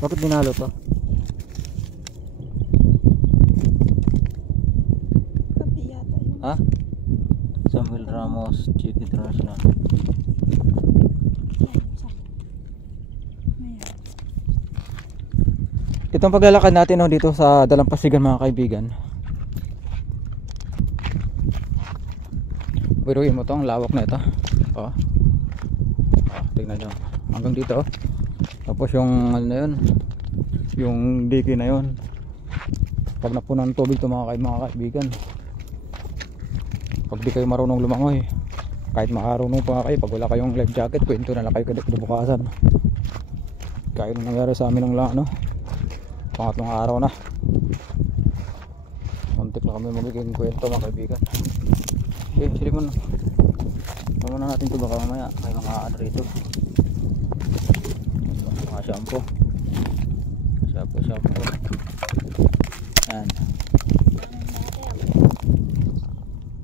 Bakit dinalo to? Kapi yata yun. Ha? Samuel Ramos Chief International. Itong paglalakad natin dito sa Dalampasigan mga kaibigan. Biruin mo to, ang lawak na ito. Tignan nyo. Hanggang dito. Tapos yung ano na yun, yung diki na yun. Pag napuno ng tubig ito mga kaibigan, pag di kayo marunong lumangoy, kahit makarunong pa kayo, pag wala kayong life jacket, kwento na lang kayo kinabukasan. Kaya nung nangyari sa amin ng pangatlong araw na, muntik na kami magiging kwento mga kaibigan. Okay, sige mo na. Tama na natin ito, baka mamaya may mga ano rito, mga shampoo. Yan.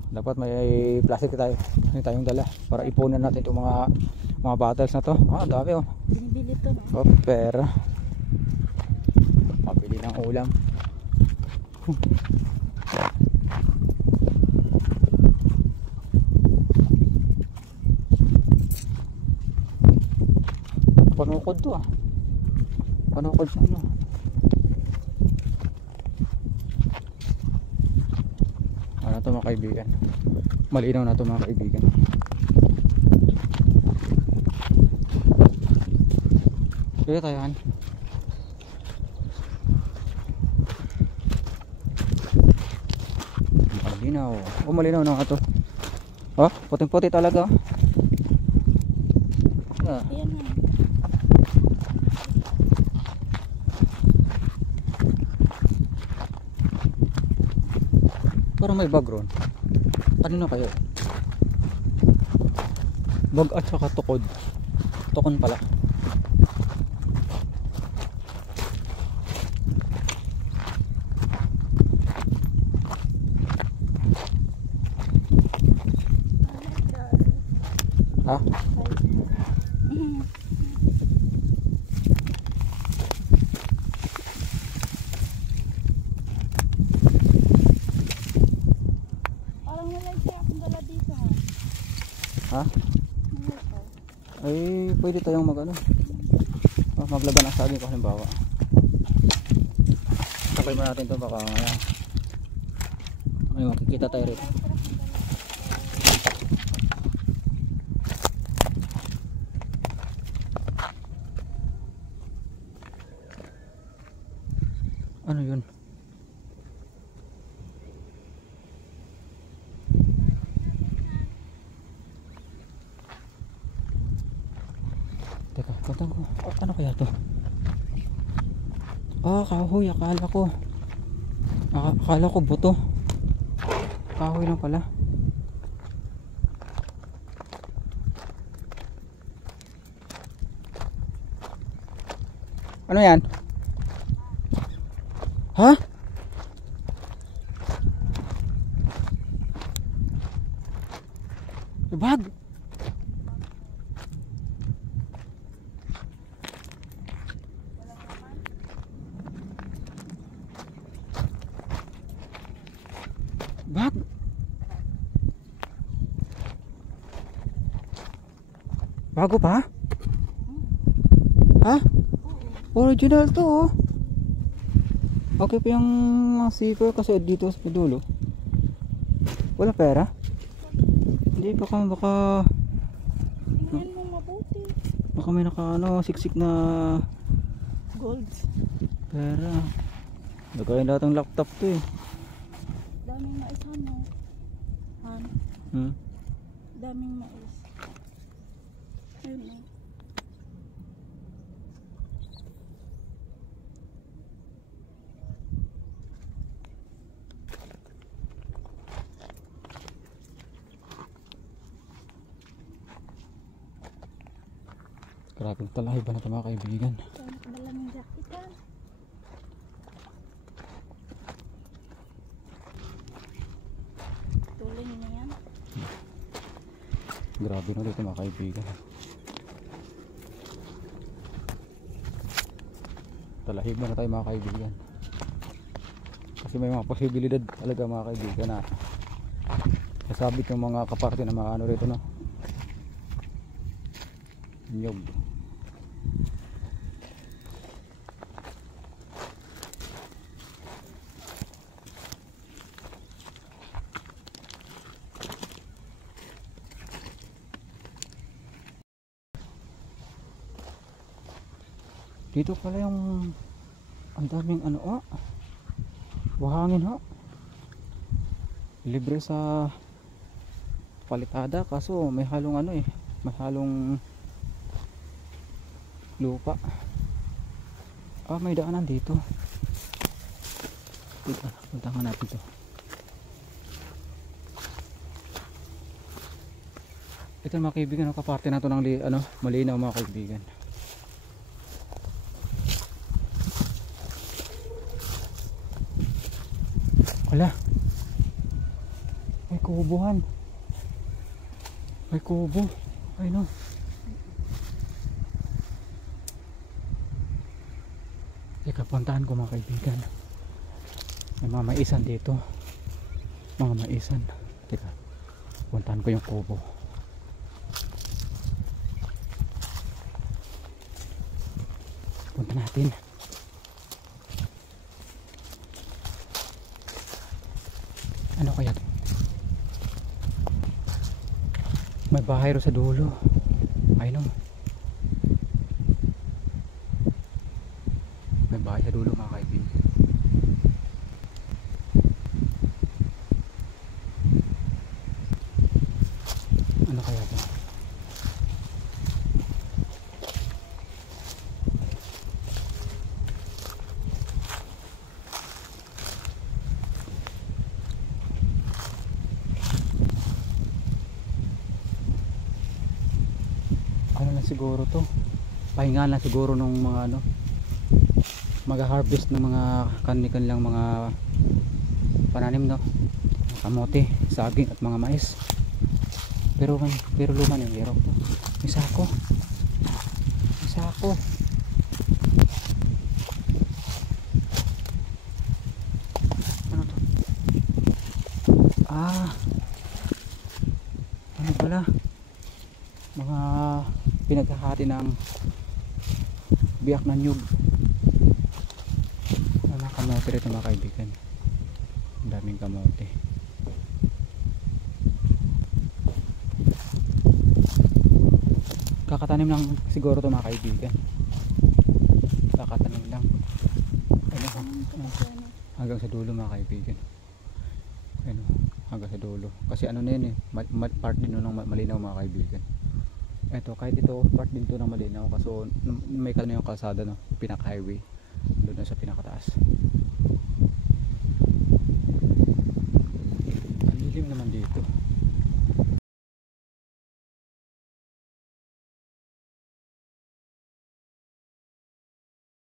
Dapat may plastic tayo. Ano tayong dala para ipunan natin itong mga bottles na to. Dami Binibili to, no? Pera. Pabili ng ulam. Panukod to Panukod sa ano. Ano to mga kaibigan? Malinaw na to mga kaibigan. Kaya tayo malinaw. Malinaw na nga to. Puting puti talaga. Ayan na. Parang may background. Ano na kayo? Bag at saka tukod. Tukon pala. Ha? Parang wala siya akong dala dito, ha? Ha? Ay, pwede tayong maglaban ang saging ko halimbawa. Sakay mo natin ito baka may makikita tayo rito. Ano yun? Teka, pantang ko. Ano kaya to? Kahoy. Akala ko buto. Kahoy lang pala. Ano yan? Ha? Bag. Bag. Bago pa? Ha? Original to. Okay pa yung zipper kasi dito sa dulo. Wala pera? Hindi, baka Tingnan mo mabuti. baka may siksik na Gold. pera. Lagayin natin laptop to eh. Daming mais, Han. Daming mais. Ayun na. Grabe talaga iba na ito mga kaibigan. Kaya nakadala ng jacket, ha? Tuloy na yan. Grabe na dito mga kaibigan. Talahiban na tayo mga kaibigan. Kasi may mga posibilidad talaga mga kaibigan na kasabit yung mga kaparte na mga ano rito, no? Nyog. Dito pala yung ang daming ano, oh, buhangin, ho. Libre sa palitada kaso may halong ano, may halong lupa. May daanan dito. Punta nga natin to. Ito mga kaibigan, kaparte na to ng malinaw mga kaibigan. Wala. May kubuhan. May kubo. Ay no. Teka, puntahan ko mga kaibigan. May mga maisan dito. Mga maisan. Teka, puntahan ko yung kubo. Punta natin. Ano kaya to? May bahay ro sa dulo. Ay no. May bahay sa dulo mga kaibigan. Ano kaya to? Ano na siguro to? Pahinga na siguro nung mga ano, mag-harvest ng mga kanilang mga pananim, no? Kamote, saging at mga mais. Pero luman yung hero to. May sako. May sako. Ano to? Ano pala? Mga pinaghahati ng biyak na nyug. Mga kamote rito mga kaibigan. Ang daming kamote. Kakatanim lang siguro to mga kaibigan. Kakatanim lang. Hanggang sa dulo mga kaibigan. Hanggang sa dulo. Kasi ano na yun, part din ng malinaw mga kaibigan. Eto, kahit ito part din to ng malinaw. Kaso may yung kalsada, no? Pinaka highway doon sa pinakataas.